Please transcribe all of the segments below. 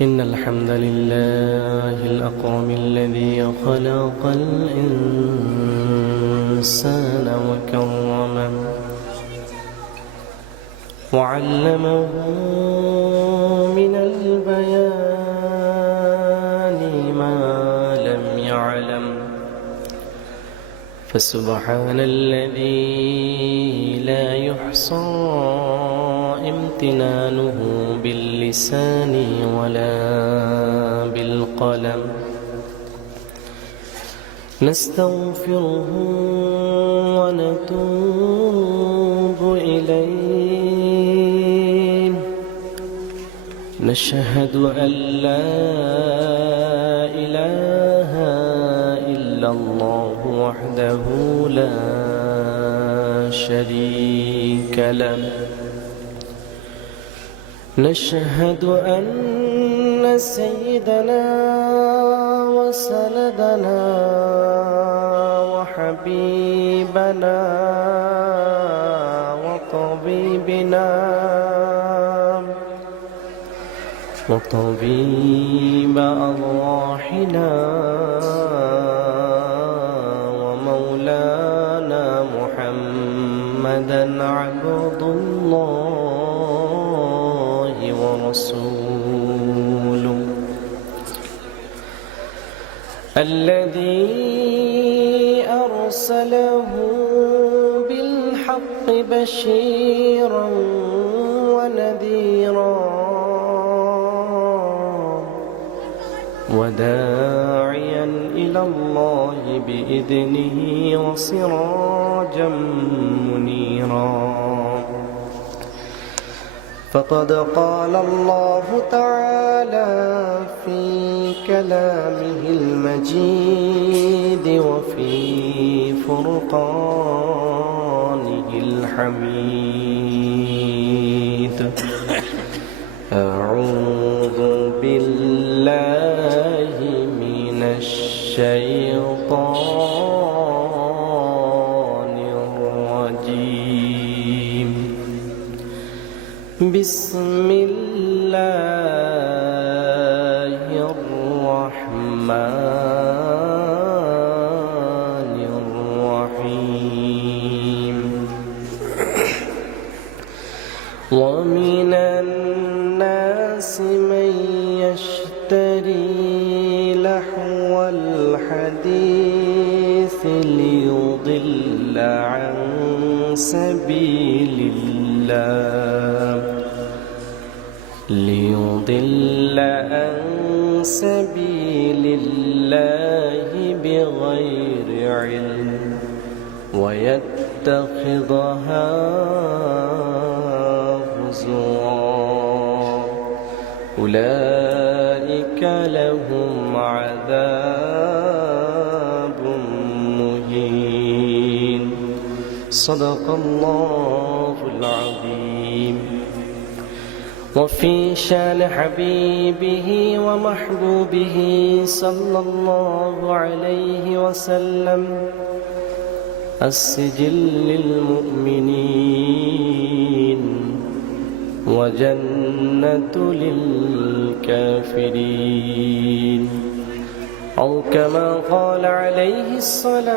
إن الحمد لله الأكرم الذي خلق الإنسان وكرمه وعلمه من البيان ما لم يعلم فسبحان الذي لا يحصى امتنانه باللسان ولا بالقلم نستغفره ونتوب إليه نشهد أن لا إله إلا الله وحده لا شريك له نشهد أن سيدنا وسندنا وحبيبنا وطبيب أرواحنا ومولانا محمدا عبد الله ورسوله الذي أرسله بالحق بشيرا ونذيرا وداعيا إلى الله بإذنه وسراجا منيرا فقد قال الله تعالى في كلامه المجيد وفي فرقانه الحميد أعوذ بالله من الشيطان الرجيم بسم الله الرحمن الرحيم ومن الناس من يشتري لهو الحديث ليضل عن سبيل الله بغير علم ويتخذها هزوا أولئك لهم عذاب مهين صدق الله العظيم وفي شان حبيبه ومحبوبه صلى الله عليه وسلم السجل للمؤمنين وجنة للكافرين أو كما قال عليه الصلاة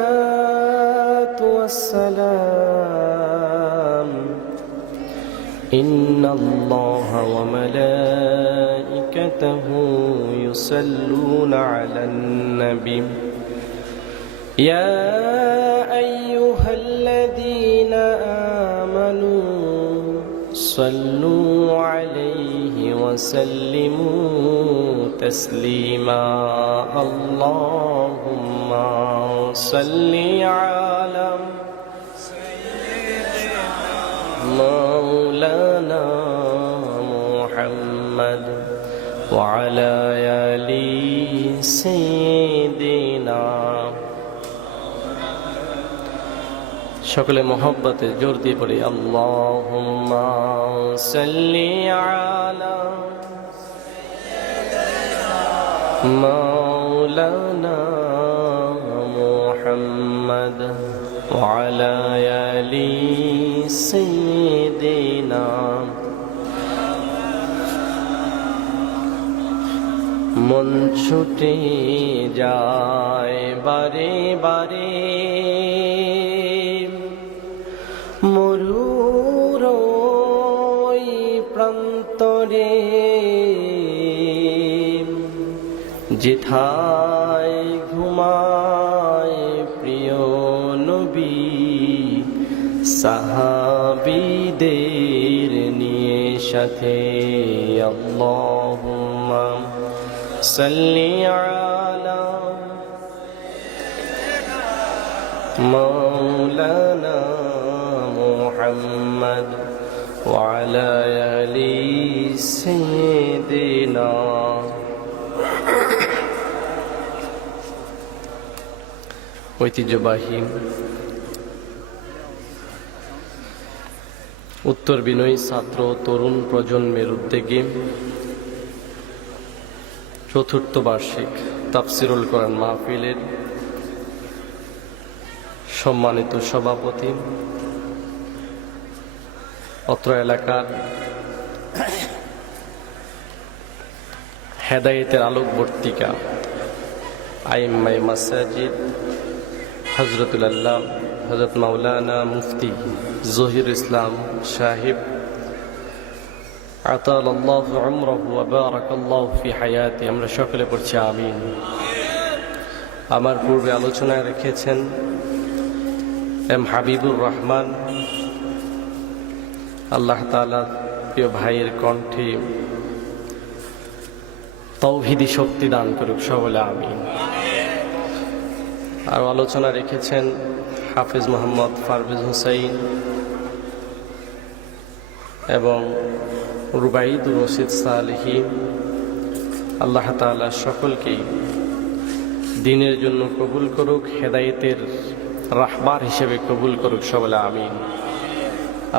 والسلام إن الله وملائكته يصلون على النبي يا أيها الذين آمنوا صلوا عليه وسلموا تسليما اللهم صل على مولانا محمد وعلى آل سيدنا সকলে মহব্বতে জোর দিয়ে পড়ি আল্লাহুম্মা সাল্লি আলা মাওলানা মুহাম্মদ ওয়া আলা আলি সাইয়্যিদিনা মন ছুটে যায় বারে বারে মরুর ওই প্রান্তরে, যেথায় ঘুমায় প্রিয় নবী সাহাবীদের নিয়ে সাথে। আল্লাহুম্মা সাল্লি আলা মাওলানা মুহাম্মদ ওয়া আলা আলি সাইয়্যিদিনা। ঐতিহ্যবাহী উত্তর বিনয়ী ছাত্র তরুণ প্রজন্মের উদ্যোগে চতুর্থ বার্ষিক তাফসিরুল কোরআন মাহফিলের সম্মানিত সভাপতি, অত্র এলাকার হেদায়েতের আলোকবর্তিকা আইম্মায়ে মাসাজিদ হযরতুল আল্লাহ হযরত মাওলানা মুফতি জহির ইসলাম সাহেব আতালাল্লাহু উমরাহু ওয়া বারাকাল্লাহু ফি হায়াতি, আমরা সকলে পড়ছি আমিন। আমার পূর্বে আলোচনায় রেখেছেন এম হাবিবুর রহমান, আল্লাহ তাআলা প্রিয় ভাইয়ের কণ্ঠে তাওহীদি শক্তি দান করুক, সকলে আমিন। আর আলোচনা রেখেছেন হাফেজ মোহাম্মদ পারভেজ হোসেন এবং রুবাইদুর রশিদ সালেহী। আল্লাহ তাআলা সকলকেই দ্বীনের জন্য কবুল করুক, হেদায়েতের রাহবার হিসেবে কবুল করুক, সকলে আমিন।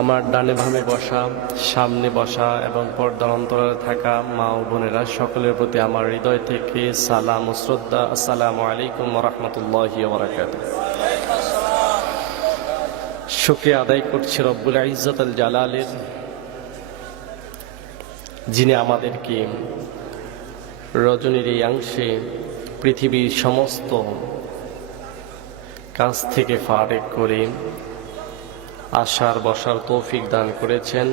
আমার ডানে বামে বসা, সামনে বসা এবং পর্দার অন্তরালে থাকা মা ও বোনেরা, সকলের প্রতি আমার হৃদয় থেকে সালাম ও শ্রদ্ধা। আসসালামু আলাইকুম ওয়া রাহমাতুল্লাহি ওয়া বারাকাতুহু। শুকরিয়া আদায় করছি রব্বুল ইজ্জত আল জালালের, যিনি আমাদেরকে রজনীর এই অংশে পৃথিবীর সমস্ত কাজ থেকে ফারেক করে আসার বসার তৌফিক দান করেছেন।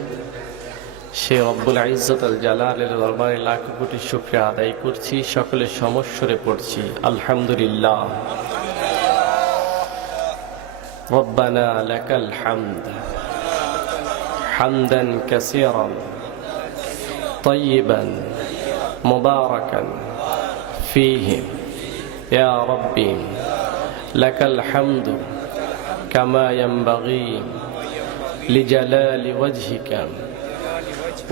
সে রব্বুল ইজ্জত আল জালালের দরবারে লাখ কোটি শুকরিয়া আদায় করছি। সকলে সমস্বরে পড়ছি আলহামদুলিল্লাহ। রব্বানা লাকাল হামদ হামদান কাসীরান طيبا مباركا فيه يا ربي لك الحمد كما ينبغي لجلال وجهك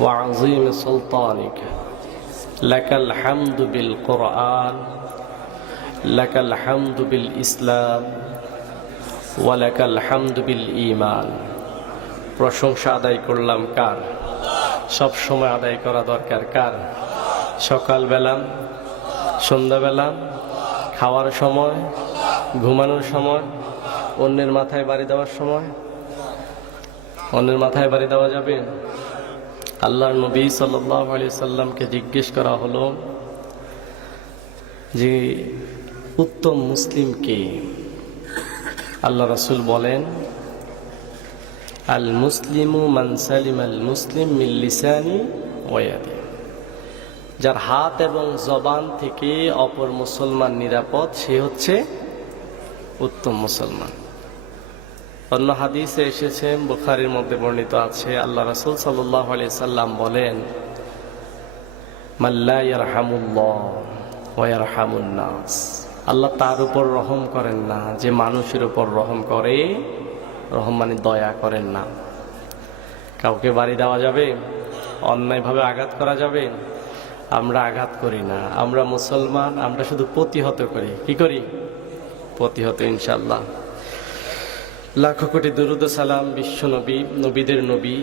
وعظيم سلطانك لك الحمد بالقرآن لك الحمد بالإسلام ولك الحمد بالإيمان। প্রশংসা আদায় করলাম কার? সব সময় আদায় করা দরকার কার? সকালবেলা, সন্ধ্যাবেলা, খাওয়ার সময়, ঘুমানোর সময়, অন্যের মাথায় বাড়ি দেওয়ার সময়। অন্যের মাথায় বাড়ি দেওয়া যাবে? আল্লাহর নবী সাল্লাল্লাহু আলাইহি সাল্লামকে জিজ্ঞেস করা হলো যে উত্তম মুসলিম কে? আল্লাহ রাসূল বলেন, আল মুসলিমু মান সালিমাল মুসলিম মিন লিসানি ওয়া ইয়াদি, যার হাত এবং জবান থেকে অপর মুসলমান নিরাপদ, সে হচ্ছে উত্তম মুসলমান। অন্য হাদিসে এসেছে, বুখারীর মধ্যে বর্ণিত আছে, আল্লাহ রাসূল সাল্লাল্লাহু আলাইহি সাল্লাম বলেন, মান লা ইয়ারহামুল্লাহ ওয়া ইয়ারহামুন নাস, আল্লাহ তার উপর রহম করেন না যে মানুষের উপর রহম করে। রহম মানে দয়া করেন না। কাউকে বাড়ি দেওয়া যাবে? অন্যায়ভাবে আঘাত করা যাবে? আমরা আঘাত করি না, আমরা মুসলমান, আমরা শুধু প্রতিহত করি। কি করি? প্রতিহত, ইনশাআল্লাহ। লাখো কোটি দুরুদ সালাম বিশ্ব নবী, নবীদের নবী,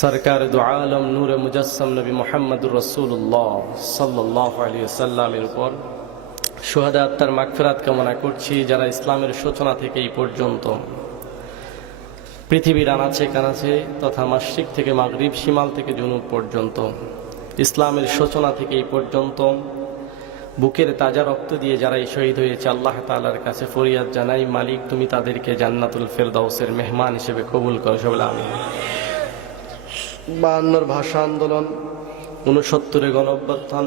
সরকার দু আলম নূরে মুজাসসাম নবী মুহাম্মদুর রাসূলুল্লাহ সাল্লাল্লাহু আলাইহি ওয়াসাল্লামের উপর। শুহাদা আত্মার মাগফিরাত কামনা করছি, যারা ইসলামের সূচনা থেকে এই পর্যন্ত পৃথিবীর আনাচে কানাচে তথা মাশরিক থেকে মাগরিব, শিমাল থেকে জুনুব পর্যন্ত ইসলামের সূচনা থেকে এই পর্যন্ত বুকের তাজা রক্ত দিয়ে যারা শহীদ হয়েছে, আল্লাহ তাআলার কাছে ফরিয়াদ জানাই, মালিক তুমি তাদেরকে জান্নাতুল ফেরদাউসের মেহমান হিসেবে কবুল করো, সবাই আমিন। 52 ভাষা আন্দোলন, 69 গণ অভ্যুত্থান,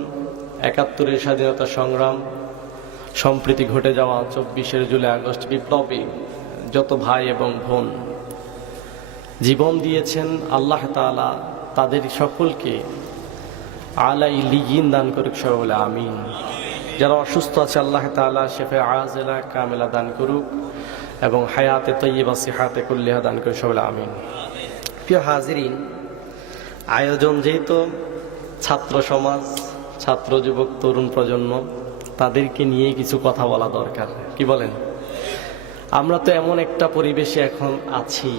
71 স্বাধীনতা সংগ্রাম, সম্প্রতি ঘটে যাওয়া 24 জুলাই আগস্ট বিপ্লবে যত ভাই এবং বোন জীবন দিয়েছেন, আল্লাহ তাআলা তাদের সকলকে আলাই লিগিন দান করুক, সবাই বলে আমিন। যারা অসুস্থ আছে আল্লাহ তাআলা শেফা আজেলা কামেলা দান করুক এবং হায়াতে তৈয়বা সিহাতে কুল্লিহা দান করুক, সবাই বলে আমিন। প্রিয় হাজিরিন, আয়োজন যেহেতু ছাত্র সমাজ, ছাত্র যুবক তরুণ প্রজন্ম, তাদেরকে নিয়ে কিছু কথা বলা দরকার, কি বলেন? আমরা তো এমন একটা পরিবেশে এখন আছি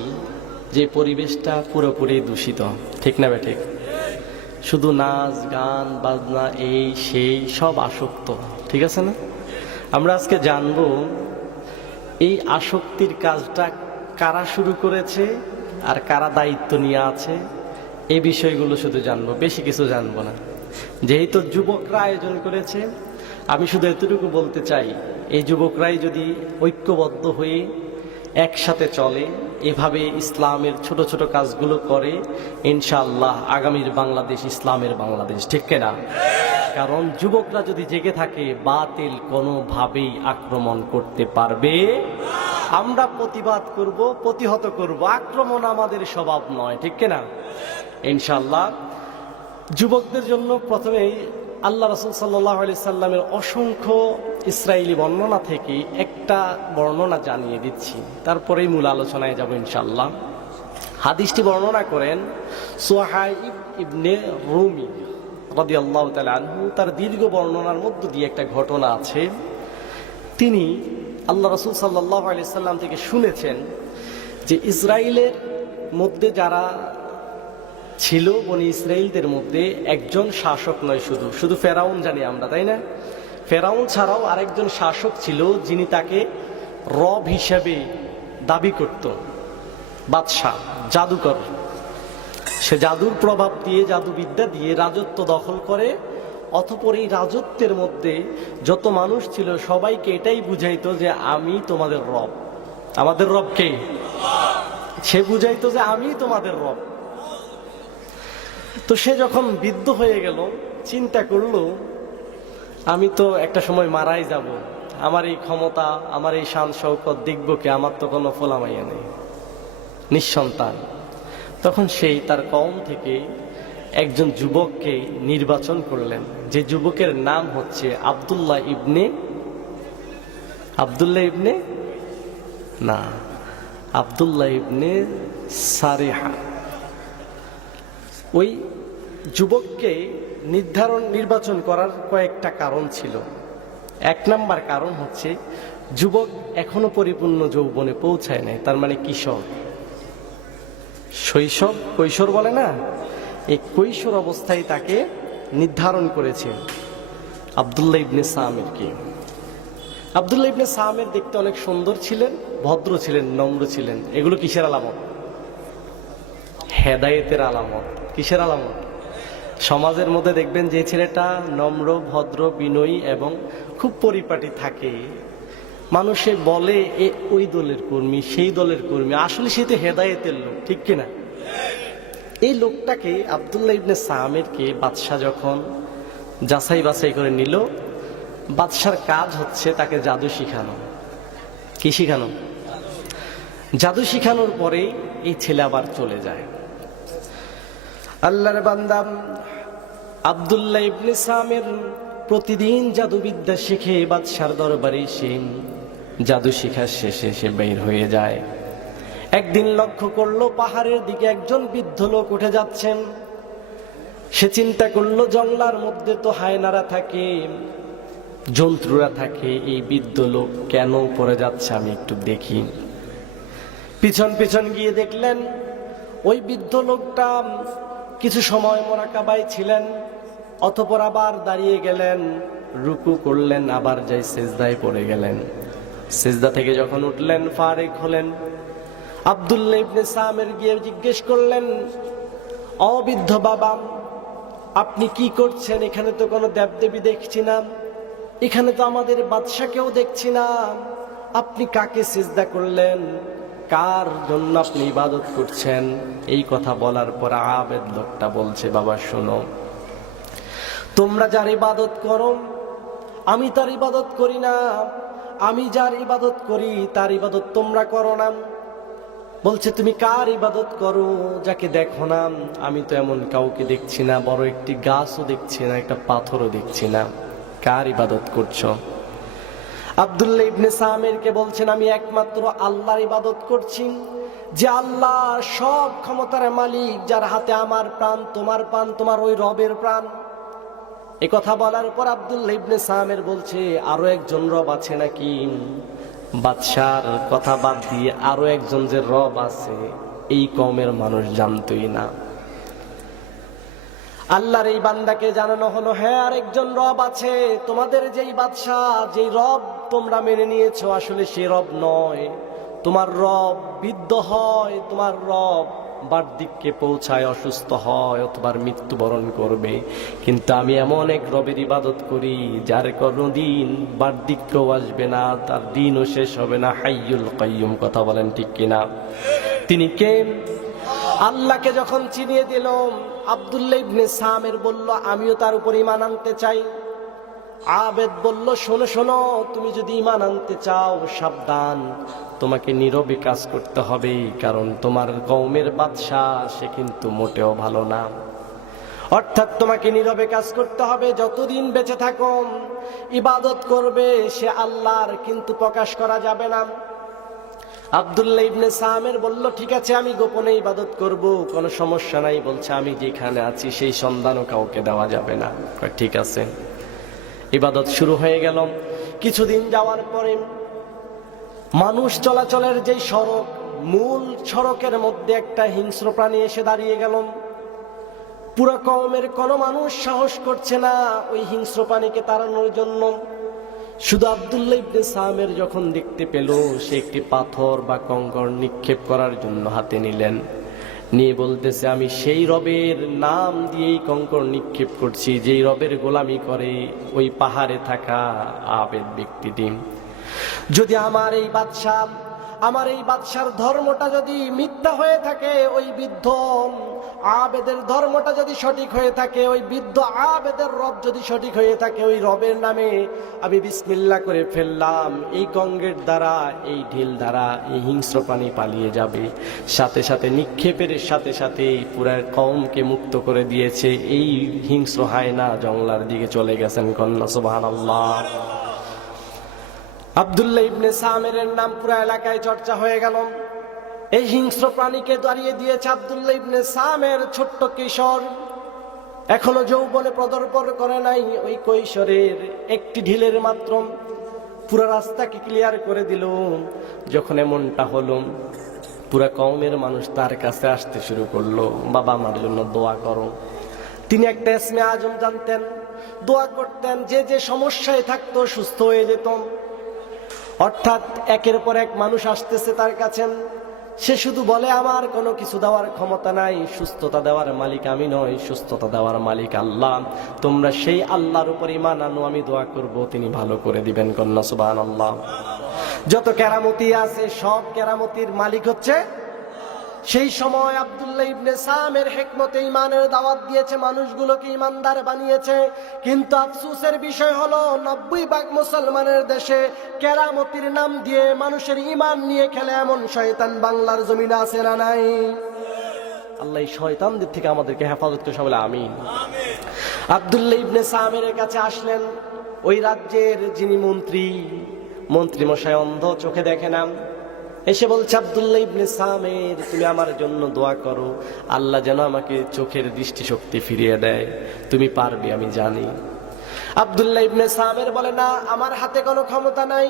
যে পরিবেশটা পুরোপুরি দূষিত, ঠিক না বেঠিক? শুধু নাচ গান বাজনা এই সেই সব আসক্ত, ঠিক আছে না? আমরা আজকে জানবো এই আসক্তির কাজটা কারা শুরু করেছে আর কারা দায়িত্ব নিয়ে আছে, এই বিষয়গুলো শুধু জানবো, বেশি কিছু জানবো না। যেহেতু যুবকরা আয়োজন করেছে, আমি শুধু এতটুকু বলতে চাই, এই যুবকরাই যদি ঐক্যবদ্ধ হয়ে একসাথে চলে, এভাবে ইসলামের ছোট ছোট কাজগুলো করে, ইনশাআল্লাহ আগামীর বাংলাদেশ ইসলামের বাংলাদেশ, ঠিক কিনা? কারণ যুবকরা যদি জেগে থাকে, বাতিল কোনোভাবেই আক্রমণ করতে পারবে। আমরা প্রতিবাদ করব, প্রতিহত করব, আক্রমণ আমাদের স্বভাব নয়, ঠিক কিনা? ইনশাআল্লাহ যুবকদের জন্য প্রথমেই আল্লাহ রাসূল সাল্লাল্লাহু আলাইহি সাল্লামের অসংখ্য ইসরায়েলি বর্ণনা থেকে একটা বর্ণনা জানিয়ে দিচ্ছি, তারপরেই মূল আলোচনায় যাব ইনশাআল্লাহ। হাদিসটি বর্ণনা করেন সুহাইব ইবনে রুমি রাদিয়াল্লাহু তাআলা আনহু। তার দীর্ঘ বর্ণনার মধ্য দিয়ে একটা ঘটনা আছে। তিনি আল্লাহ রাসূল সাল্লাল্লাহু আলাইহি সাল্লাম থেকে শুনেছেন যে ইসরায়েলের মধ্যে যারা ছিল, বনি ইসরায়েলদের মধ্যে একজন শাসক নয়, শুধু ফেরাউন জানি আমরা, তাই না? ফেরাউন ছাড়াও আরেকজন শাসক ছিল যিনি তাকে রব হিসেবে দাবি করত, বাদশাহ, জাদুকর। সে জাদুর প্রভাব দিয়ে, জাদুবিদ্যা দিয়ে রাজত্ব দখল করে। অতঃপর এই রাজত্বের মধ্যে যত মানুষ ছিল সবাইকে এটাই বুঝাইতো যে আমি তোমাদের রব। আমাদের রব কে? সে বুঝাইতো যে আমি তোমাদের রব। তো সে যখন বিদ্ধ হয়ে গেল, চিন্তা করলো আমি তো একটা সময় মারাই যাব, আমার এই ক্ষমতা, আমার এই শান শৌকত দেখবো কে? আমার তো কোনো ফোলামাইয়া নেই, নিঃসন্তান। তখন সেই তার কওম থেকে একজন যুবককে নির্বাচন করলেন, যে যুবকের নাম হচ্ছে আব্দুল্লাহ ইবনে সারেহা। ওই যুবককে নির্বাচন করার কয়েকটা কারণ ছিল। 1 নাম্বার কারণ হচ্ছে যুবক এখনো পরিপূর্ণ যৌবনে পৌঁছায় নাই, তার মানে কিশোর, শৈশব, কৈশোর বলে না, এই কৈশোর অবস্থায় তাকে নির্ধারণ করেছে আব্দুল্লাহ ইবনে সামেরকে। আব্দুল্লাহ ইবনে সামের দেখতে অনেক সুন্দর ছিলেন, ভদ্র ছিলেন, নম্র ছিলেন। এগুলো কিসের আলামত? হেদায়েতের আলামত। কিসের আলামত? সমাজের মধ্যে দেখবেন যে ছেলেটা নম্র, ভদ্র, বিনয়ী এবং খুব পরিপাটি থাকে, মানুষে বলে এ ওই দলের কর্মী, সেই দলের কর্মী, আসলে সে তো হেদায়েতের লোক, ঠিক কিনা? এই লোকটাকে, আব্দুল্লাহ ইবনে সামেরকে বাদশাহ যখন যাচাই বাছাই করে নিল, বাদশার কাজ হচ্ছে তাকে জাদু শিখানো। কি শিখানো? জাদু শিখানোর পরে এই ছেলে আবার চলে যায়। আল্লাহর বান্দা আব্দুল্লাহ ইবনে সামের প্রতিদিন জাদুবিদ্যা শিখে বাদশার দরবারে এসে জাদু শিখার শেষে সে বের হয়ে যায়। একদিন লক্ষ্য করলো পাহাড়ের দিকে একজন বৃদ্ধ লোক উঠে যাচ্ছেন। সে চিন্তা করলো জঙ্গলার মধ্যে তো হায়নারা থাকে, জন্তুরা থাকে, এই বৃদ্ধ লোক কেন পড়ে যাচ্ছে, আমি একটু দেখি। পিছন পিছন গিয়ে দেখলেন ওই বৃদ্ধ লোকটা কিছু সময় মুরাকাবায় ছিলেন, অতঃপর আবার দাঁড়িয়ে গেলেন, রুকু করলেন, আবার যাই সিজদায় পড়ে গেলেন। সিজদা থেকে যখন উঠলেন, ফারিক হলেন। আব্দুল্লাহ ইবনে সামের গিয়ে জিজ্ঞেস করলেন, অবৃদ্ধ বাবা, আপনি কি করছেন? এখানে তো কোনো দেবদেবী দেখছি না, এখানে তো আমাদের বাদশাকেও দেখছি না, আপনি কাকে সিজদা করলেন? কার জন্য আপনি ইবাদত করছেন? এই কথা বলার পর আবেদ লোকটা বলছে, বাবা শোনো, তোমরা যার ইবাদত করো আমি তার ইবাদত করি না, আমি যার ইবাদত করি তার ইবাদত তোমরা করো না। বলছে তুমি কার ইবাদত করো যাকে দেখো না? আমি তো এমন কাউকে দেখছি না, বড় একটি গাছও দেখছি না, একটা পাথরও দেখছি না, কার ইবাদত করছো? আব্দুল্লাহ ইবনে সামেরকে বলছেন, আমি একমাত্র আল্লাহর ইবাদত করছি, যে আল্লাহ সব ক্ষমতার মালিক, যার হাতে আমার প্রাণ, তোমার প্রাণ, তোমার ওই রবের প্রাণ। এ কথা বলার পর আব্দুল্লাহ ইবনে সামের বলছে, আরো একজন রব আছে নাকি? বাদশার কথা বাদ দিয়ে আরো একজন যে রব আছে এই কওমের মানুষ জানতই না। আল্লাহর এই বান্দাকে জানানো হলো, হ্যাঁ আরেকজন রব আছে, তোমাদের যেই বাদশা, যেই রব তোমরা মেনে নিয়েছো, আসলে সে রব নয়। তোমার রব বৃদ্ধ হয়, তোমার রব বার্ধক্যে পৌঁছায়, অসুস্থ হয়, অথবা মৃত্যুবরণ করবে, কিন্তু আমি এমন এক রবের ইবাদত করি যার কোনোদিন বার্ধক্যও আসবে না, তার দিনও শেষ হবে না, হাইয়ুল কাইয়ুম। কথা বলেন ঠিক কিনা? তিনি কে? আল্লাহকে যখন চিনিয়ে দিল, আব্দুল্লাহ ইবনে সামের বলল, আমিও তার উপর ঈমান আনতে চাই। আবেদ বলল, শোনো শোনো, তুমি যদি ঈমান আনতে চাও সাবধান, তোমাকে নীরবে কাজ করতে হবে, কারণ তোমার কওমের বাদশা সে কিন্তু মোটেও ভালো না। অর্থাৎ তোমাকে নীরবে কাজ করতে হবে, যতদিন বেঁচে থাকো ইবাদত করবে সে আল্লাহর, কিন্তু প্রকাশ করা যাবে না। আব্দুল্লাহ ইবনে সামের বলল, ঠিক আছে আমি গোপনে ইবাদত করব, কোনো সমস্যা নাই। বলছে, আমি যেখানে আছি সেই সন্ধানও কাউকে দেওয়া যাবে না। ঠিক আছে। ইবাদত শুরু হয়ে গেল। কিছুদিন যাওয়ার পরে মানুষ চলাচলের যেই সড়ক, মূল সড়কের মধ্যে একটা হিংস্র প্রাণী এসে দাঁড়িয়ে গেল। পুরো কওমের কোনো মানুষ সাহস করছে না ওই হিংস্র প্রাণীকে তাড়ানোর জন্য। শুধু আব্দুল্লাহ ইবনে সামের যখন দেখতে পেল, সে একটি পাথর বা কঙ্কর নিক্ষেপ করার জন্য হাতে নিলেন, নিয়ে বলতেছে, আমি সেই রবের নাম দিয়েই কঙ্কর নিক্ষেপ করছি যেই রবের গোলামি করে ওই পাহাড়ে থাকা আবেদ ব্যক্তিটি। যদি আমার এই বাদশার ধর্মটা যদি মিথ্যা হয়ে থাকে, ওই বৃদ্ধ আবেদের ধর্মটা যদি সঠিক হয়ে থাকে, ওই বৃদ্ধ আবেদের রব যদি সঠিক হয়ে থাকে, ওই রবের নামে আমি বিসমিল্লাহ করে ফেললাম, এই গঙ্গের দ্বারা, এই ঢিল দ্বারা এই হিংস্র প্রাণী পালিয়ে যাবে। সাথে সাথে নিক্ষেপের সাথে সাথে পুরা কওমকে মুক্ত করে দিয়েছে। এই হিংস্র হায়না জঙ্গলার দিকে চলে গেছেন। কন্যা সুবহানাল্লাহ। আব্দুল্লাহ ইবনে সামের নাম পুরো এলাকায় চর্চা হয়ে গেল। এই হিংস্র প্রাণীকে দাঁড়িয়ে দিয়েছে আব্দুল্লাহ ইবনে সামের, ছোট্ট কিশোর, এখনো যৌবনে পদার্পণ করে নাই। ওই কৈশোরের একটি ঢিলের মাত্র পুরো রাস্তাকে ক্লিয়ার করে দিল। যখন এমনটা হলো, পুরা কওমের মানুষ তার কাছে আসতে শুরু করলো, বাবা আমার জন্য দোয়া করো। তিনি একটা ইসমে আজম জানতেন, দোয়া করতেন, যে যে সমস্যায় থাকতো সুস্থ হয়ে যেত। অর্থাৎ একের পর এক মানুষ আসতেছে তার কাছে, সে শুধু বলে, আমার কোনো কিছু দেওয়ার ক্ষমতা নাই, সুস্থতা দেওয়ার মালিক আমি নই, সুস্থতা দেওয়ার মালিক আল্লাহ, তোমরা সেই আল্লাহর উপর ঈমান আনো, আমি দোয়া করব তিনি ভালো করে দিবেন। কন্যা সুবহানাল্লাহ। যত কেরামতি আছে সব কেরামতির মালিক হচ্ছে। সেই সময় আব্দুল্লাহ ইবনে সামের হিকমতে ঈমানের দাওয়াত দিয়েছে, মানুষগুলোকে ঈমানদার বানিয়েছে। কিন্তু আফসোসের বিষয় হলো 90% মুসলমানের দেশে কেরামতির নাম দিয়ে মানুষের ঈমান নিয়ে খেলে এমন শয়তান বাংলার জমিনে আছে না নাই? আল্লাহ এই শয়তানদের থেকে আমাদেরকে হেফাজত করে, সবাই আমিন। আব্দুল্লাহ ইবনে সামের কাছে আসলেন ওই রাজ্যের যিনি মন্ত্রী মশাই, অন্ধ, চোখে দেখে না। এসে বলছে, আব্দুল্লাহ ইবনে সামের, তুমি আমার জন্য দোয়া করো, আল্লাহ যেন আমাকে চোখের দৃষ্টিশক্তি ফিরিয়ে দেয়, তুমি পারবে আমি জানি। আব্দুল্লাহ ইবনে সামের বলে, না, আমার হাতে কোনো ক্ষমতা নাই,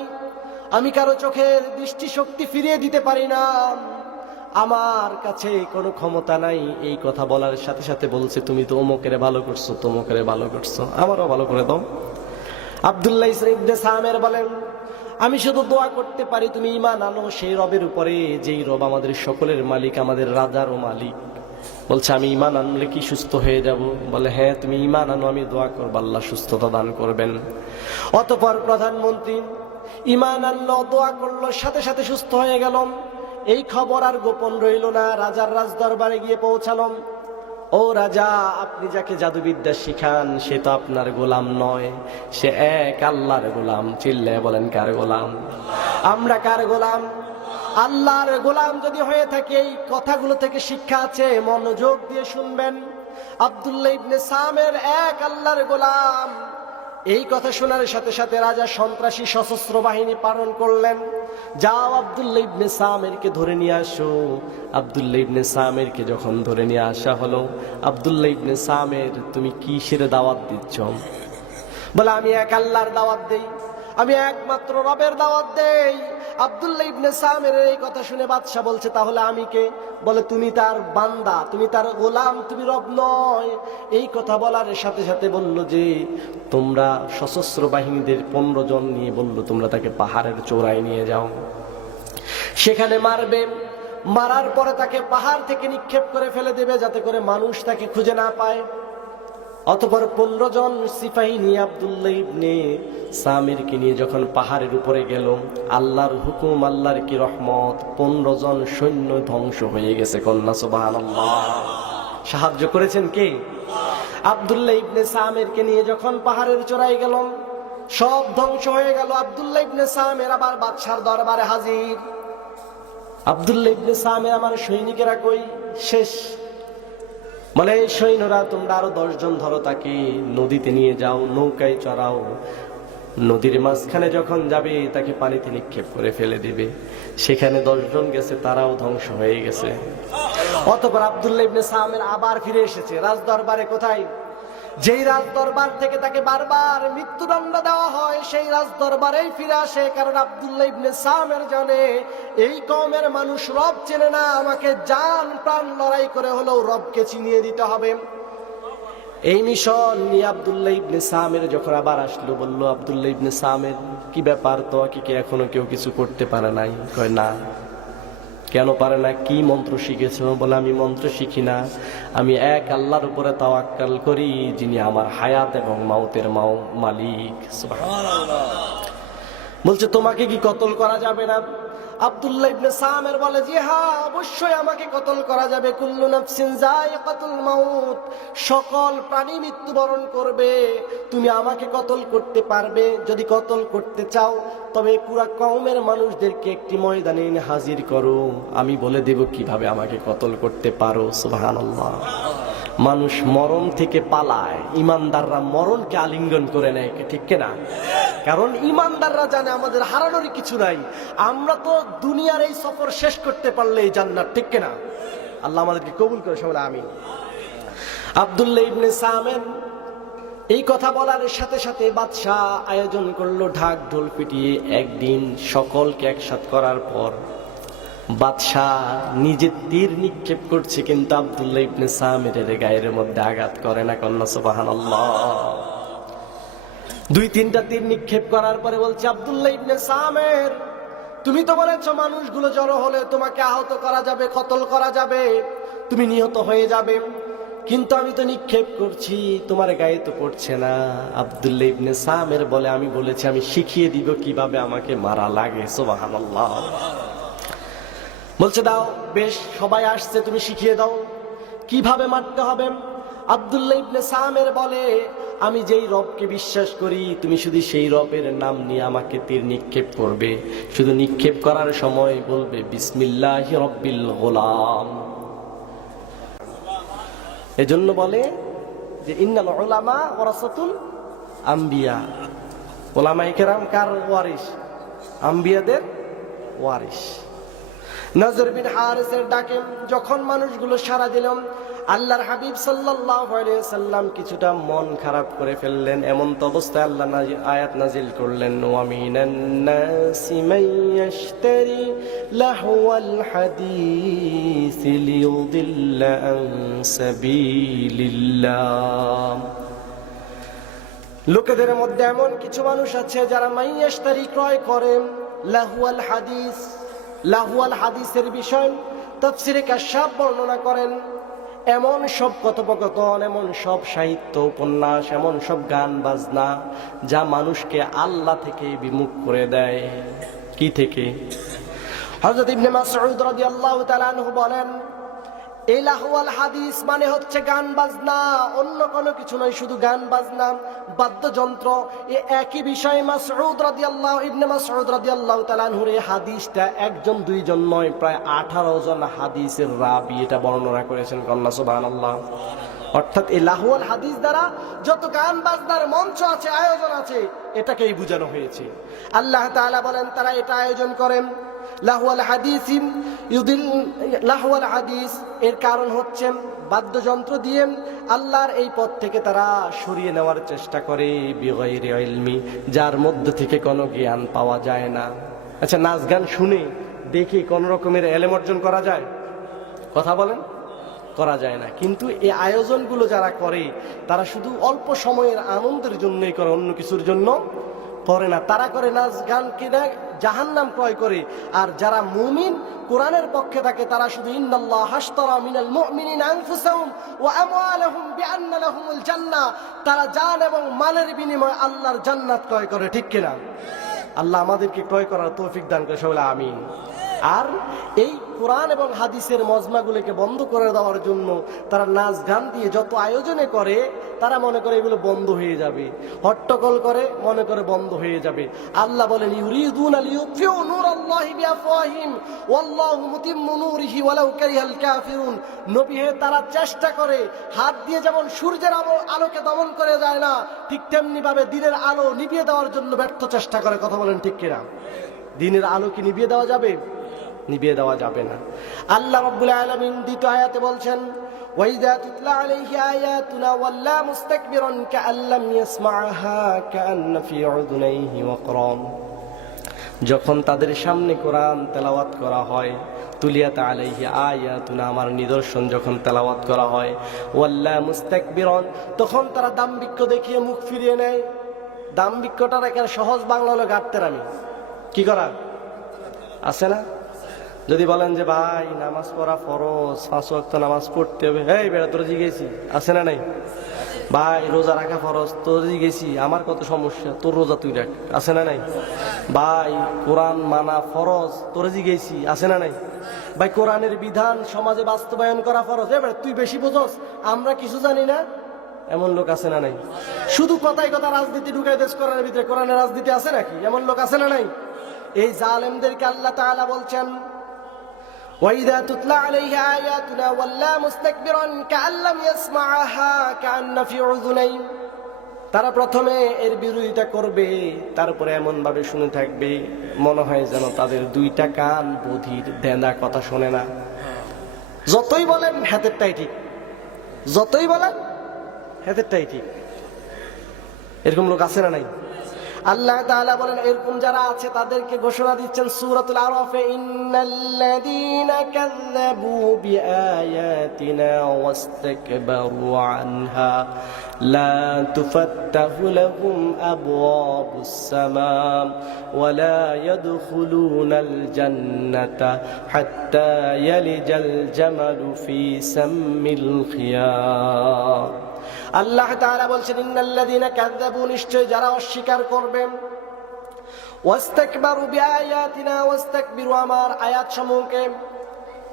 আমি কারো চোখের দৃষ্টিশক্তি ফিরিয়ে দিতে পারি না, আমার কাছে কোনো ক্ষমতা নাই। এই কথা বলার সাথে সাথে বলছে, তুমি তো অমুকের ভালো করছো, তমুকের ভালো করছো, আমারও ভালো করে দাও। আব্দুল্লাহ ইবনে সামের বলেন, আমি শুধু দোয়া করতে পারি, তুমি ঈমান আনো সেই রবের উপরে যেই রব আমাদের সকলের মালিক, আমাদের রাজারও মালিক, বলছে আমি ঈমান আনলে কি সুস্থ হয়ে যাব? বলে হ্যাঁ, তুমি ঈমান আনো, আমি দোয়া করব আল্লাহ সুস্থতা দান করবেন। অতঃপর প্রধানমন্ত্রী ঈমান আনলো, দোয়া করলো, সাথে সাথে সুস্থ হয়ে গেল। এই খবর আর গোপন রইল না, রাজার রাজ দরবারে গিয়ে পৌঁছালাম। ও রাজা, আপনি যাকে জাদুবিদ্যা শিখান সে তো আপনার গোলাম নয়, সে এক আল্লাহর গোলাম। চিল্লায় বলেন কার গোলাম? আমরা কার গোলাম? আল্লাহর গোলাম যদি হয়ে থাকে এই কথাগুলো থেকে শিক্ষা আছে, মনোযোগ দিয়ে শুনবেন। আব্দুল্লাহ ইবনে সামের এক আল্লাহর গোলাম। এই কথা শোনার সাথে সাথে রাজা সন্ত্রাসী সশস্ত্র বাহিনী প্রেরণ করলেন। যাও আব্দুল্লাহ ইবনে সামেরকে ধরে নিয়ে আসো। আব্দুল্লাহ ইবনে সামেরকে যখন ধরে নিয়ে আসা হলো, আব্দুল্লাহ ইবনে সামের, তুমি কিসের দাওয়াত দিচ্ছ? বলে আমি এক আল্লাহর দাওয়াত দেই, আমি একমাত্র রবের দাওয়াত দেই। আব্দুল্লাহ ইবনে সামের এই কথা শুনে বাদশা বলছে তাহলে আমি কে? বলে তুমি তার বান্দা, তুমি তার গোলাম, তুমি রব নয়। এই কথা বলার সাথে সাথে বলল যে তোমরা সশস্ত্র বাহিনীদের 15 জন নিয়ে বলল তোমরা তাকে পাহাড়ের চূড়ায় নিয়ে যাও, সেখানে মারবে। মারার পরে তাকে পাহাড় থেকে নিক্ষেপ করে ফেলে দেবে যাতে করে মানুষ তাকে খুঁজে না পায়। অতঃপর 15 জন সিপাহী নিয়ে আব্দুল্লাহ ইবনে সামিরকে নিয়ে যখন পাহাড়ের উপরে গেল, আল্লাহর হুকুম, আল্লাহর কি রহমত, 15 জন সৈন্য ধ্বংস হয়ে গেছে। কন্যা সুবহানাল্লাহ। সাহায্য করেছেন কে? আব্দুল্লাহ ইবনে সামিরকে নিয়ে যখন পাহাড়ের চূড়ায় গেল, সব ধ্বংস হয়ে গেল। আব্দুল্লাহ ইবনে সামির আবার বাদশার দরবারে হাজির। আব্দুল্লাহ ইবনে সামির, আমার সৈনিকেরা কই? শেষ। বলে এই সৈন্যরা তোমরা আরো 10 জন ধরো, তাকে নদীতে নিয়ে যাও, নৌকায় চড়াও, নদীর মাঝখানে যখন যাবে তাকে পানিতে নিক্ষেপ করে ফেলে দিবে। সেখানে 10 জন গেছে, তারাও ধ্বংস হয়ে গেছে। অতঃপর আব্দুল্লাহ ইবনে সামির আবার ফিরে এসেছে রাজ দরবারে। কোথায়? যেই রাজ দরবার থেকে তাকে বারবার মৃত্যুদণ্ড দেওয়া হয় সেই রাজ দরবারেই ফিরে আসে। কারণ আব্দুল্লাহ ইবনে সামির জানে এই কওমের মানুষ রব চেনে না, আমাকে জান প্রাণ লড়াই করে হলেও রবকে চিনিয়ে দিতে হবে। এই মিশন নিয়ে আব্দুল্লাহ ইবনে সামির যখন আবার আসলো, বলল আব্দুল্লাহ ইবনে সামির, কি ব্যাপার, তোমাকে কি এখনো কেউ কিছু করতে পারে নাই? কয় না। কেন পারে না? কি মন্ত্র শিখেছো? বলে আমি মন্ত্র শিখি না, আমি এক আল্লাহর উপরে তাওয়াক্কাল করি যিনি আমার হায়াত এবং মাউতের মালিক। সুবহানাল্লাহ। বলছে তোমাকে কি কতল করা যাবে না? আব্দুল্লাহ ইবনে সামির বলে জি হ্যাঁ, অবশ্যই আমাকে কতল করা যাবে। কুল্লু নাফসিন যায়িকাতুল মাউত, সকল প্রাণী মৃত্যুবরণ করবে। তুমি আমাকে কতল করতে পারবে? যদি কতল করতে চাও তবে পুরা কওমের মানুষদেরকে একটি ময়দানে এনে হাজির করো, আমি বলে দেব কিভাবে আমাকে কতল করতে পারো। সুবহানাল্লাহ। মানুষ মরণ থেকে পালায়, ইমানদাররা মরণকে আলিঙ্গন করে নেয়, ঠিক কিনা? কারণ ইমানদাররা জানে আমাদের হারানোর কিছু নাই, আমরা তো দুনিয়ার এই সফর শেষ করতে পারলেই জান্নাত, ঠিক কিনা? আল্লাহ আমাদেরকে কবুল করে সবাই আমিন। আব্দুল্লাহ ইবনে সামির এই কথা বলার সাথে সাথে বাদশাহ আয়োজন করলো ঢাক ঢোল পিটিয়ে। একদিন সকলকে একসাথ করার পর বাদশাহ নিজে তীর নিক্ষেপ করছে, কিন্তু আব্দুল্লাহ ইবনে সামিরের গায়ের মধ্যে আঘাত করে না। কন্যা সুবহানাল্লাহ। 2-3টা তীর নিক্ষেপ করার পরে বলছে আব্দুল্লাহ ইবনে সামির, তুমি তো বলেছ মানুষগুলো জড়ো হলে তোমাকে আহত করা যাবে, কতল করা যাবে, তুমি নিহত হয়ে যাবে, কিন্তু আমি তো নিক্ষেপ করছি, তোমার গায়ে তো পড়ছে না। আব্দুল্লাহ ইবনে সামির বলে আমি বলেছি আমি শিখিয়ে দিব কিভাবে আমাকে মারা লাগে। সুবহানাল্লাহ। বলছে দাও, বেশ, সবাই আসছে, তুমি শিখিয়ে দাও কিভাবে মারতে হবে। আব্দুল্লাহ ইবনে সামির বলে আমি যেই রবকে বিশ্বাস করি তুমি শুধু সেই রবের নাম নিয়ে আমাকে তীর নিক্ষেপ করবে। শুধু নিক্ষেপ করার সময় বলবে বিসমিল্লাহি রব্বিল গোলাম। এজন্য বলে যে ইন্নাল উলামা ওয়ারাসাতুল আম্বিয়া। উলামায়ে কেরাম কার ওয়ারিস? আম্বিয়াদের ওয়ারিস। নজর বিন হারিসের ডাকে যখন মানুষগুলো সাড়া দিল, আল্লাহর হাবিব সাল্লাল্লাহু আলাইহি সাল্লাম কিছুটা মন খারাপ করে ফেললেন। এমন তো অবস্থায় আল্লাহ আয়াত নাজিল করলেন, ওয়া মিনান নাসি মান ইয়াশতারি লাহওয়াল হাদিস লিয়ুদিল্লা আন সাবিলিল্লাহ। লোকেদের মধ্যে এমন কিছু মানুষ আছে যারা মাইয়াশতারি ক্রয় করে লাহওয়াল হাদিস। লাহওয়াল হাদিসের বিষয় তাফসীরে কাশাফ বর্ণনা করেন, এমন সব কথোপকথন, এমন সব সাহিত্য উপন্যাস, এমন সব গান বাজনা যা মানুষকে আল্লাহ থেকে বিমুখ করে দেয়। কি থেকে? হযরত ইবনে মাসউদ রাদিয়াল্লাহু তাআলা আনহু বলেন, এই লাহওয়াল হাদিস মানে হচ্ছে গান বাজনা, অন্য কোনো কিছু নয়, শুধু গান বাজনা, বাদ্যযন্ত্র। এই একই বিষয় ইবনে মাসউদ রাদিয়াল্লাহু তাআলা আনহুর এই হাদিসটা একজন দুইজন নয়, প্রায় 18 জন হাদিসের রাবী এটা বর্ণনা করেছেন। কন্যা সুবহানাল্লাহ। অর্থাৎ এই লাহওয়াল হাদিস দ্বারা যত গান বাজনার মঞ্চ আছে, আয়োজন আছে, এটাকেই বোঝানো হয়েছে। আল্লাহ তাআলা বলেন তারা এটা আয়োজন করেন। লাহওয়াল হাদিস এর কারণ হচ্ছে বাদ্যযন্ত্র দিয়ে আল্লাহর এই পথ থেকে তারা সরিয়ে নেওয়ার চেষ্টা করে, বিগাইরি ইলমি, যার মধ্য থেকে কোনো জ্ঞান পাওয়া যায় না। আচ্ছা, নাচ গান শুনে দেখে কোন রকমের এলেম অর্জন করা যায়? কথা বলেন, করা যায় না। কিন্তু এই আয়োজনগুলো যারা করে তারা শুধু অল্প সময়ের আনন্দের জন্যই করে, অন্য কিছুর জন্য করে না। তারা করে নাচ গান কিনে জাহান্নাম ক্রয় করে। আর যারা মুমিন, কোরআনের পক্ষে থাকে, তারা শুধু ইন্নাল্লাহ হাশতারা মিনাল মুমিনিনা আনফুসাহুম ওয়া আমওয়ালাহুম বিআন্না লাহুমুল জান্নাহ, তারা জান এবং মালের বিনিময়ে আল্লাহর জান্নাত ক্রয় করে। ঠিক কিনা? আল্লাহ আমাদেরকে ক্রয় করার তৌফিক দান করে, সকলে আমিন। আর এই কোরআন এবং হাদিসের মজমাগুলোকে বন্ধ করে দেওয়ার জন্য তারা নাচ গান দিয়ে যত আয়োজনে করে, তারা মনে করে এগুলো বন্ধ হয়ে যাবে, হট্টগোল করে, মনে করে বন্ধ হয়ে যাবে। আল্লাহ বলেন, ইউরিদুনা লিইউতফিউ নূরাল্লাহি বিআফওয়াহিম ওয়াল্লাহু মুতিম্মু নূরিহি ওয়ালাউ কারিহাল কাফিরুন। নবী হে, তারা চেষ্টা করে, হাত দিয়ে যেমন সূর্যের আলোকে দমন করে যায় না, ঠিক তেমনি ভাবে দিনের আলো নিভিয়ে দেওয়ার জন্য ব্যর্থ চেষ্টা করে। কথা বলেন ঠিক কিনা? দিনের আলো কি নিভিয়ে দেওয়া যাবে? নিভিয়ে দেওয়া যাবে না। আল্লাহ রাব্বুল আলামিন দ্বিতীয় আয়াতে বলছেন, ওয়াইদা তুতলা আলাইহি আয়াতুনা ওয়াল্লা মুস্তাকবিরান কাআল্লাম ইয়াসমাআহা কাআন্না ফি উযুনাইহি ওয়াকরাম। যখন তাদের সামনে কোরআন তেলাওয়াত করা হয়, তুলিয়াত আলাইহি আয়াতুনা, আমার নিদর্শন যখন তেলাওয়াত করা হয়, ওয়াল্লা মুস্তাকবিরান, তখন তারা দাম্ভিক্য দেখিয়ে মুখ ফিরিয়ে নেয়। দাম্ভিক্যটার একটা সহজ বাংলা হলো গাটতেরামি। কি করা আছে না? যদি বলেন যে ভাই নামাজ পড়া ফরজ, 5 ওয়াক্ত নামাজ পড়তে হবে, এই বেড়া তোর জিগেছি, আছে না নাই? ভাই রোজা রাখা ফরজ, তোর জিগেছি, আমার কত সমস্যা, তোর রোজা তুই রাখ, আছে না নাই? ভাই কোরআন মানা ফরজ, তোর জিগেছি, আছে না নাই? ভাই কোরআনের বিধান সমাজে বাস্তবায়ন করা ফরজ, এবার তুই বেশি বোঝস, আমরা কিছু জানি না, এমন লোক আছে না নাই? শুধু কথায় কথা রাজনীতি ঢুকাই দেশ কোরআনের ভিতরে, কোরআনের রাজনীতি আছে নাকি? এমন লোক আছে না নাই? এই জালেমদেরকে আল্লাহ তাআলা বলছেন, وَإِذَا تُتْلَى عَلَيْهِ آيَاتُنَا وَلَّى مُسْتَكْبِرًا كَأَن لَّمْ يَسْمَعْهَا كَأَنَّ فِي أُذُنَيْهِ। তারা প্রথমে এর বিরোধিতা করবে, তারপরে এমন ভাবে শুনে থাকবে মনে হয় যেন তাদের দুইটা কান বধির, দেনা কথা শোনে না। যতই বলেন হাতেরটাই ঠিক, যতই বলেন হাতেরটাই ঠিক। এরকম লোক আছে না নাই? আল্লাহ তাআলা বলেন, এরকম যারা আছে তাদেরকে ঘোষণা দিচ্ছেন সূরাতুল আরাফে, ইন্নাল্লাযীনা কাযযাবু বিআয়াতিনা ওয়াস্তাকবারু আনহা লা তুফাত্তাহু লাহুম আবওয়াবুস সামাম ওয়া লা ইয়াদখুলুনাল জান্নাতা হাত্তা ইয়ালিজাল জামালু ফি সাম্মিল খিয়ার। আল্লাহ তাআলা বলছেন, ইন্নাল্লাযীনা কাযযাবু, নিশ্চয় যারা অস্বীকার করবে, ওয়াস্তাকবারু বিআয়াতিনা, ওয়াস্তাকবিরু, আমার আয়াত সমূহকে,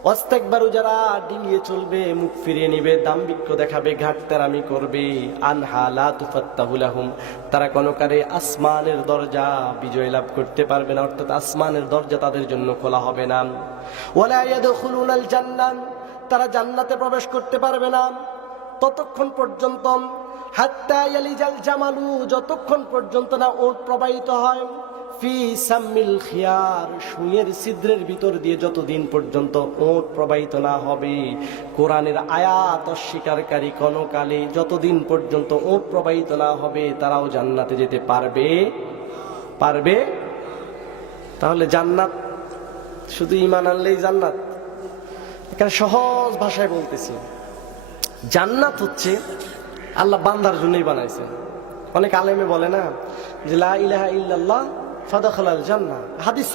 ওয়াস্তাকবারু যারা ডিঙিয়ে চলবে, মুখ ফিরিয়ে নিবে, দাম্ভিক্য দেখাবে, ঘাটতারামি করবে, আনহা লা তুফাত্তাহু লাহুম, তারা কোনকালে আসমানের দরজা বিজয় লাভ করতে পারবে না, অর্থাৎ আসমানের দরজা তাদের জন্য খোলা হবে না। ওয়ালা ইয়াদখুলুনাল জান্নাহ, তারা জান্নাতে প্রবেশ করতে পারবে না ততক্ষণ পর্যন্ত, হাত্তা ইয়ালিজাল জামালু, যতক্ষণ পর্যন্ত না ওট প্রবাহিত হয়, ফি সাম্মিল খিয়ার, সুঁইয়ের ছিদ্রের ভিতর দিয়ে যতদিন পর্যন্ত ওট প্রবাহিত না হবে, কোরআনের আয়াত অস্বীকারী কোনকালে যতদিন পর্যন্ত ওট প্রবাহিত না হবে, তারাও জান্নাতে যেতে পারবে। তাহলে জান্নাত শুধু ঈমান আনলেই জান্নাত? এখানে সহজ ভাষায় বলতেছি, জান্নাত হচ্ছে আল্লাহ বান্দার জন্যই বানাইছেন। অনেক আলেমে বলে না যে লা ইলাহা ইল্লাল্লাহ ফাদাখালাল জান্নাহ, হাদিস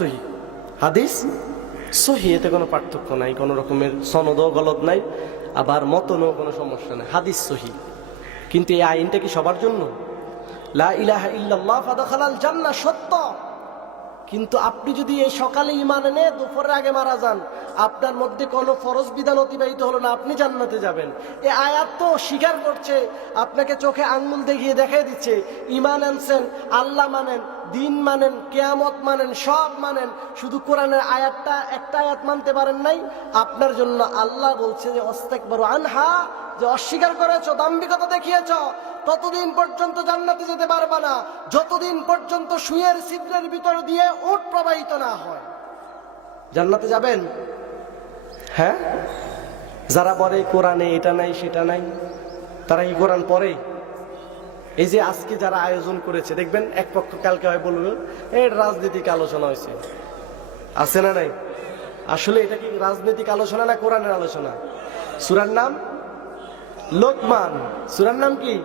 সহিহ, এতে কোনো পার্থক্য নাই, কোনো রকমের সনদও গলত নাই। আবার মতনও কোনো সমস্যা নেই, হাদিস সহিহ। কিন্তু এই আইনটা কি সবার জন্য? লা ইলাহা ইল্লাল্লাহ ফাদখালাল জান্নাহ সত্য, কিন্তু আপনি যদি এই সকালে ঈমান এনে দুপুরের আগে মারা যান, আপনার মধ্যে কোনো ফরজ বিধান অতিবাহিত হলো না, আপনি জান্নাতে যাবেন। এই আয়াত তো স্বীকার করছে, আপনাকে চোখে আঙ্গুল দেখিয়ে দেখাই দিচ্ছে ঈমান আনছেন, আল্লাহ মানেন, দিন মানেন, কিয়ামত মানেন, সব মানেন, শুধু কোরআনের আয়াতটা একটা আয়াত মানতে পারেন নাই। আপনার জন্য আল্লাহ বলছে যে অস্তাকবারু আনহা, যে অস্বীকার করেছো, দাম্ভিকতা দেখিয়েছো, ততদিন পর্যন্ত জান্নাতে যেতে পারবা না যতদিন পর্যন্ত সুয়ের ছিদ্রের ভিতর দিয়ে উট প্রবাহিত না হয়। জান্নাতে যাবেন? হ্যাঁ, যারা বলে কোরআনে এটা নাই সেটা নাই, তারা কি কোরআন পড়ে? এই যে আজকে যারা আয়োজন করেছে, দেখবেন এক পক্ষ কালকে হয় বলবে এই রাজনৈতিক আলোচনা হয়েছে, আছে না নাই? আসলে এটা কি রাজনৈতিক আলোচনা না কোরআনের আলোচনা? সূরার নাম লোকমান, সূরার নাম কি?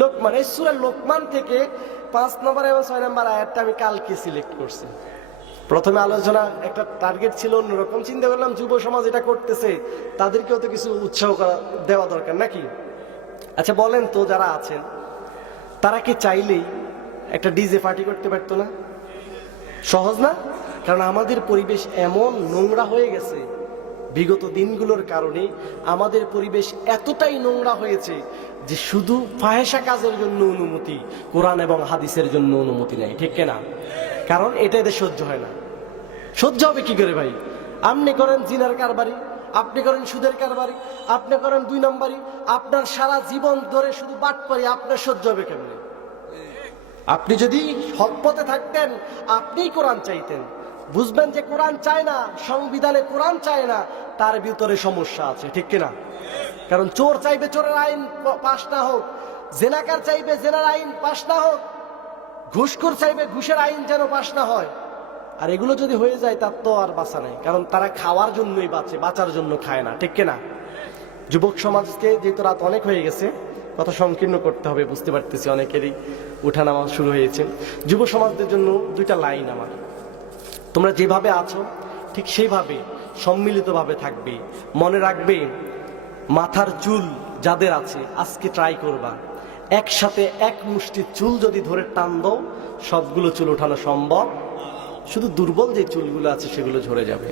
লোকমান। এই সূরা লোকমান থেকে 5 নম্বর এবং 6 নম্বর আয়াতটা আমি কালকে সিলেক্ট করছি। প্রথমে আলোচনা একটা টার্গেট ছিল অন্যরকম, চিন্তা করলাম যুব সমাজ এটা করতেছে, তাদেরকেও তো কিছু উৎসাহ দেওয়া দরকার নাকি? আচ্ছা বলেন তো, যারা আছেন তারা কি চাইলেই একটা ডিজে পার্টি করতে পারতো না? সহজ না? কারণ আমাদের পরিবেশ এমন নোংরা হয়ে গেছে, বিগত দিনগুলোর কারণে আমাদের পরিবেশ এতটাই নোংরা হয়েছে যে শুধু ফাহেসা কাজের জন্য অনুমতি, কোরআন এবং হাদিসের জন্য অনুমতি নেই, ঠিক না? কারণ এটা এদের সহ্য হয় না। সহ্য হবে কি করে ভাই? আপনি করেন জিনার কারবারি, আপনি করেন সুদের কারবারি, আপনি করেন 2 নম্বরই, আপনার সারা জীবন ধরে শুধু বাটপারি, আপনার সহ্য হবে কেমনে? আপনি যদি হক পথে থাকতেন, আপনিই কোরআন চাইতেন, বুঝবেন যে কোরআন চায় না, সংবিধানে কোরআন চায় না, তার ভিতরে সমস্যা আছে, ঠিক কিনা? কারণ চোর চাইবে চোরের আইন পাশ না হোক, জেনাকার চাইবে জেনার আইন পাশ না হোক, ঘুষখোর চাইবে ঘুষের আইন যেন পাশ না হয়। আর এগুলো যদি হয়ে যায় তার তো আর বাঁচা নাই, কারণ তারা খাওয়ার জন্যই বাঁচে, বাঁচার জন্য খায় না, ঠিক কিনা? যুবক সমাজকে যেহেতু রাত অনেক হয়ে গেছে, কথা সংকীর্ণ করতে হবে, বুঝতে পারতেছি অনেকেরই উঠানামা শুরু হয়েছে। যুব সমাজদের জন্য 2টা লাইন আমার, তোমরা যেভাবে আছো ঠিক সেইভাবে সম্মিলিতভাবে থাকবে। মনে রাখবে, মাথার চুল যাদের আছে আজকে ট্রাই করবা, একসাথে এক মুষ্টি চুল যদি ধরে টান দাও, সবগুলো চুল ওঠানো সম্ভব, শুধু দুর্বল যে চুলগুলো আছে সেগুলো ঝরে যাবে।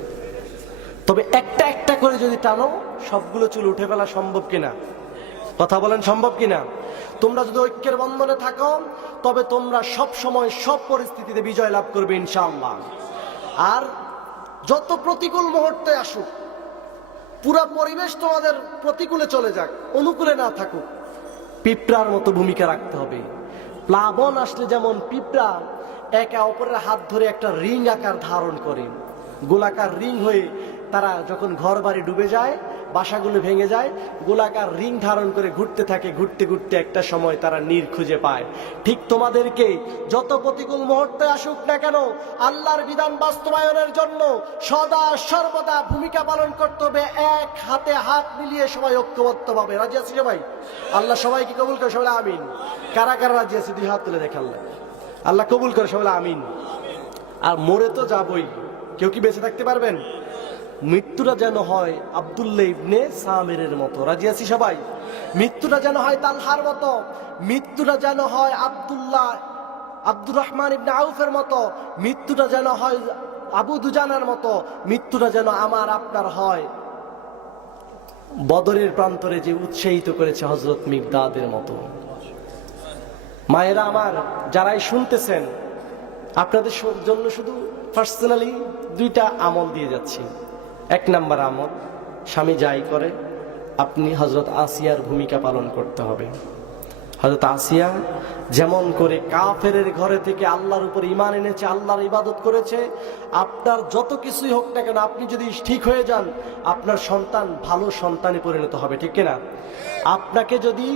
তবে একটা একটা করে যদি টানো, সবগুলো চুল উঠে ফেলা সম্ভব কিনা? কথা বলেন, সম্ভব কিনা? তোমরা যদি ঐক্যের বন্ধনে থাকো, তবে তোমরা সব সময় সব পরিস্থিতিতে বিজয় লাভ করবে ইনশাআল্লাহ। আর যত প্রতিকূল মুহূর্তে আসুক, পুরা পরিবেশ তোমাদের প্রতিকূলে চলে যাক, অনুকূলে না থাকুক, পিঁপড়ার মতো ভূমিকা রাখতে হবে। প্লাবন আসলে যেমন পিঁপড়া একে অপরের হাত ধরে একটা রিং আকার ধারণ করে, গোলাকার রিং হয়ে তারা যখন ঘর বাড়ি ডুবে যায়, বাসাগুলো ভেঙে যায়, গোলাকার রিং ধারণ করে ঘুরতে থাকে, ঘুরতে ঘুরতে একটা সময় তারা নীর খুঁজে পায়। ঠিক তোমাদেরকে যত প্রতিকূল মুহূর্তে আসুক না কেন, আল্লাহর বিধান বাস্তবায়নের জন্য সদা সর্বদা ভূমিকা পালন করতে হবে, এক হাতে হাত মিলিয়ে সবাই ঐক্যবদ্ধভাবে। রাজি আছি সবাই? আল্লাহ সবাইকে কবুল করে, সবাই আমিন। কারা কারা রাজি আছে 2 হাত তুলে দেখে। আল্লাহ কবুল করে, সবাই আমিন। আর মরে তো যাবই, কেউ কি বেঁচে থাকতে পারবেন? মৃত্যুটা যেন হয় আব্দুল্লাহ ইবনে সামিরের মতো। রাজি আছি সবাই? মৃত্যুটা যেন হয় তালহার মতো, মৃত্যুটা যেন হয় আব্দুর রহমান ইবনে আউফের মতো, মৃত্যুটা যেন হয় আবু দুজানার মতো, মৃত্যুটা যেন আমার আপনার হয় বদরের প্রান্তরে যে উৎসাহিত করেছে হযরত মিকদাদের মতো। মায়েরা আমার, যারাই শুনতেছেন, আপনাদের জন্য শুধু পার্সোনালি 2টা আমল দিয়ে যাচ্ছি। 1 নাম্বার আমল, স্বামী যাই করে আপনি হযরত আসিয়ার ভূমিকা পালন করতে হবে। হযরত আসিয়া যেমন করে কাফেরের ঘরে থেকে আল্লাহর উপর ঈমান এনেছে, আল্লাহর ইবাদত করেছে, আপনার যত কিছুই হোক না কেন, আপনি যদি ঠিক হয়ে যান, আপনার সন্তান ভালো সন্তানে পরিণত হবে, ঠিক কিনা? আপনাকে যদি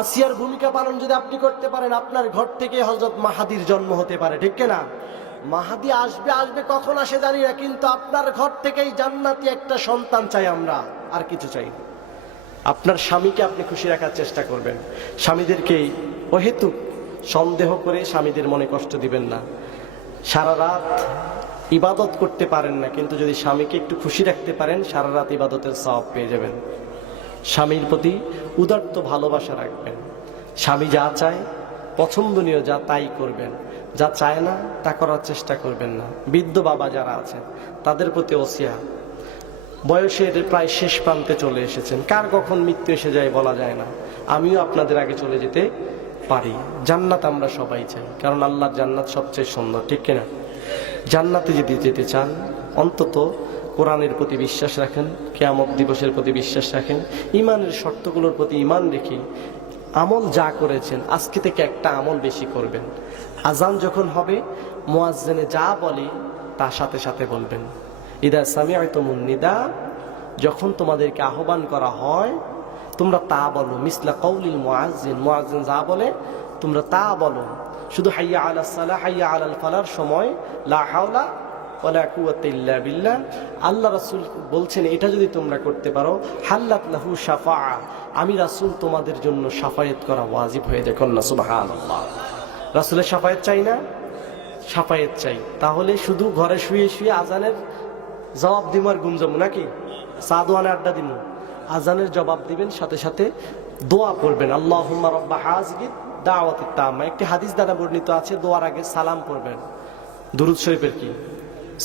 আসিয়ার ভূমিকা পালন যদি আপনি করতে পারেন, আপনার ঘর থেকে হযরত মাহাদির জন্ম হতে পারে, ঠিক কিনা? মাহাদি আসবে কখন আসে জানি না, কিন্তু আপনার ঘর থেকেই জান্নাতি একটা সন্তান চাই আমরা, আর কিছু চাই না। আপনার স্বামীকে আপনি খুশি রাখার চেষ্টা করবেন। স্বামীদেরকে অহেতুক সন্দেহ করে স্বামীদের মনে কষ্ট দিবেন না। সারা রাত ইবাদত করতে পারেন না, কিন্তু যদি স্বামীকে একটু খুশি রাখতে পারেন, সারা রাত ইবাদতের সওয়াব পেয়ে যাবেন। স্বামীর প্রতি উদাত্ত ভালোবাসা রাখবেন। স্বামী যা চায়, পছন্দনীয় যা তাই করবেন, যা চায় না তা করার চেষ্টা করবেন না। বৃদ্ধ বাবা যারা আছেন তাদের প্রতি ওসিয়া, বয়সের প্রায় শেষ প্রান্তে চলে এসেছেন, কার কখন মৃত্যু এসে যায় বলা যায় না। আমিও আপনাদের আগে চলে যেতে পারি। জান্নাত আমরা সবাই চাই, কারণ আল্লাহর জান্নাত সবচেয়ে সুন্দর, ঠিক কিনা? জান্নাতে যদি যেতে চান অন্তত কোরআনের প্রতি বিশ্বাস রাখেন, কিয়ামত দিবসের প্রতি বিশ্বাস রাখেন, ইমানের শর্তগুলোর প্রতি ইমান রেখে আমল যা করেছেন আজকে থেকে একটা আমল বেশি করবেন। আজান যখন হবে মুয়াজ্জিনে যা বলে তার সাথে সাথে বলবেন। ইদা সামিআতুমুন নিদা, যখন তোমাদেরকে আহ্বান করা হয় তোমরা তা বলো। মিসলা কওলিল মুয়াজ্জিন, মুয়াজ্জিন যা বলে তোমরা তা বলো। শুধু হাইয়া আলাস সালাহ হাইয়া আলাল ফালার সময় লা হাওলা ওয়ালা কুওয়াতা ইল্লা বিল্লাহ, আল্লাহ রাসূল বলছেন এটা যদি তোমরা করতে পারো হাল্লাত লাহু শাফাআ, আমি রাসূল তোমাদের জন্য শাফায়াত করা ওয়াজিব হয়ে যায়। কন্না সুবহানাল্লাহ। রাসূলের শাফায়াত চাই না? শাফায়াত চাই। তাহলে শুধু ঘরে শুয়ে শুয়ে আজানের জবাব দিব আর ঘুম যাবো নাকি? চা দোয়ানে আড্ডা দিব? আজানের জবাব দিবেন, সাথে সাথে দোয়া করবেন। আল্লাহুম্মা রাব্বা হাযিহি দাওয়াতিত তাম্মা। একটি হাদিস দ্বারা বর্ণিত আছে দোয়ার আগে সালাম করবেন। দুরূদ শরীফের কি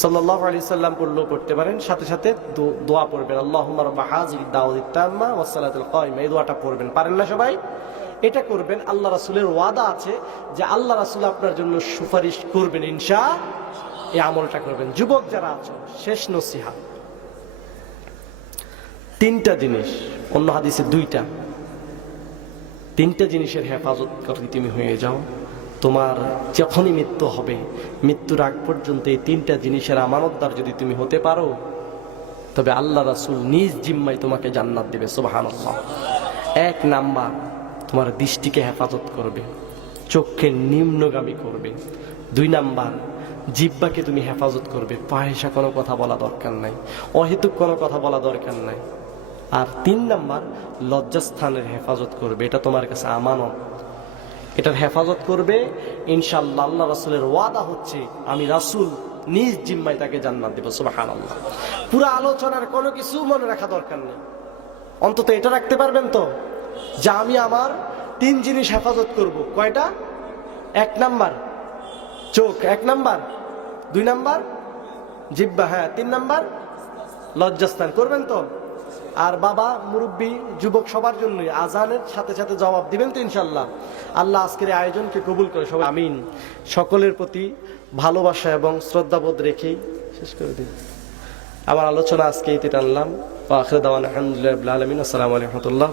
সাল্লাল্লাহু আলাইহি সাল্লাম পড়লেও পড়তে পারেন, সাথে সাথে দোয়া পড়বেন। আল্লাহুম্মা রাব্বা হাযিহি দাওয়াতিত তাম্মা ওয়াস সালাতুল কায়িমা। এই দোয়াটা পড়বেন। পারেন না সবাই? এটা করবেন। আল্লাহ রাসূলের ওয়াদা আছে যে আল্লাহ রাসূল আপনার জন্য সুপারিশ করবেন ইনশাআল্লাহ। এই আমলটা করবেন। যুবক যারা আছো, শেষ নসিহত, তিনটা জিনিস, অন্য হাদিসে দুইটা, তিনটা জিনিসের হেফাজত করে তুমি হয়ে যাও। তোমার যখনই মৃত্যু হবে, মৃত্যুর আগ পর্যন্ত এই তিনটা জিনিসের আমানতদার যদি তুমি হতে পারো, তবে আল্লাহ রাসূল নিজ জিম্মায় তোমাকে জান্নাত দেবে। সুবহানাল্লাহ। এক নাম্বার, তোমার দৃষ্টিকে হেফাজত করবে, চোখকে নিম্নগামী করবে। দুই নাম্বার, জিহ্বাকে তুমি হেফাজত করবে, ফাহিশা কোনো কথা বলা দরকার নাই, অহেতুক কোনো কথা বলা দরকার নাই। আর তিন নাম্বার, লজ্জাস্থানের হেফাজত করবে। এটা তোমার কাছে আমানত, এটার হেফাজত করবে ইনশাআল্লাহ। আল্লাহ রাসূলের ওয়াদা হচ্ছে আমি রাসূল নিজ জিম্মায় তাকে জান্নাত দেব। সুবহানাল্লাহ। পুরো আলোচনার কোনো কিছু মনে রাখা দরকার নেই, অন্তত এটা রাখতে পারবেন তো যে আমি আমার তিন জিনিস হেফাজত করব। কয়টা? এক নাম্বার চোখ, এক নাম্বার, দুই নাম্বার জিহ্বা, হ্যাঁ, তিন নাম্বার লজ্জাস্থান। করবেন তো? আর বাবা, মুরব্বী, যুবক সবার জন্যই আজানের সাথে সাথে জবাব দিবেন তো ইনশাআল্লাহ। আল্লাহ আজকের আয়োজনকে কবুল করে সবাই আমিন। সকলের প্রতি ভালোবাসা এবং শ্রদ্ধাবোধ রেখেই শেষ করে দিন আমার আলোচনা। আজকে এতে টানলাম। আখির দাওয়ানা আলহামদুলিল্লাহি রাব্বিল আলামিন। আসসালামু আলাইকুম ওয়া রাহমাতুল্লাহ।